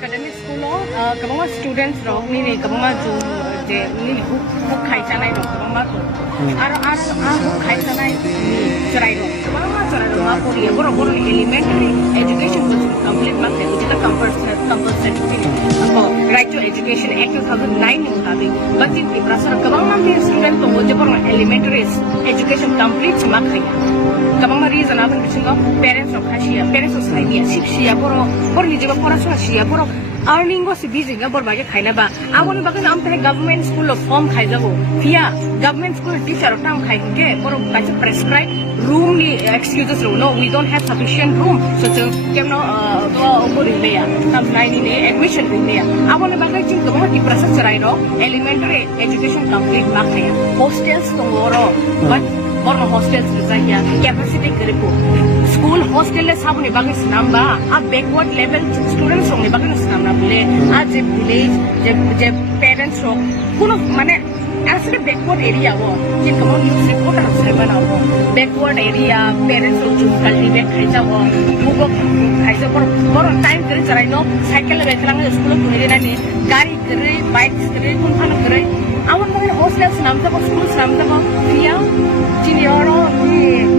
academic school kabama students rok ni kabama ju je ni hook khai chanai rok kabama ko ar hook khai chanai charai rok kabama charai rok ma pori bor elementary education was complete ma the which is compulsory right to education act 2009 ni mutabik bachit ki prasar kabama me student to wo je bor elementary education complete ma khaya kabama reason aban bichingo parents of khashia parents of saibia shipshia bor ni jeba porashona shia bor earning was busy ga bor bage khaina ba abon bagan am te government school of form khai jabo fia government school teacher tam khai ke bor bache prescribe room ni excuses no we don't have sufficient room so kemno bor leya tam nine ni admission leya abon bagai chin ko ki process charai no elementary education complete ma khaya hostels to ngoro but bor hostels zahia capacity kare ko school hostel le sabune bagai namba a backward level students song le bagai namna bile a je village je parents ro kono mane আসলে backward area ও যে কোন news reporter আছে বানাবো backward area parents ও চুন cultivate খাইজাবো মুগো খাইজাবো বড় time করে চালাইনো cycle বেখলাং school করে নানি গাড়ি করে বাইক করে কোন খানা করে আমার মনে হোস্টেলস নাম যাবো স্কুল নাম যাবো ফিয়া চিনিয়রো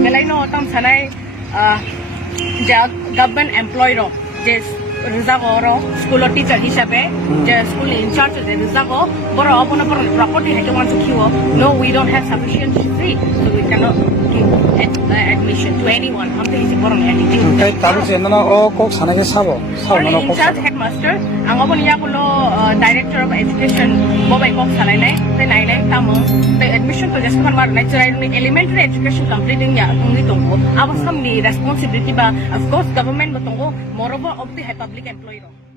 মেলাইনো তাম সানাই যা গভর্নমেন্ট এমপ্লয় র যে রিজার্ভ স্কুল টিচার হিসাবে যে স্কুল ইনচার্জ যে রিজার্ভ বড় অপনা বড় প্রপার্টি হেকে want to queue no we don't have sufficient free so we cannot give admission to anyone amte isi borong attitude kai taru jenna o kok sanage sabo no kok charge headmaster angobon ya kulo director of education bobai kok salai nai te nai nai tamo the admission to just mar natural elementary education completing ya tungni tongbo abasam ni responsibility ba of course government botongo moreover of the public employee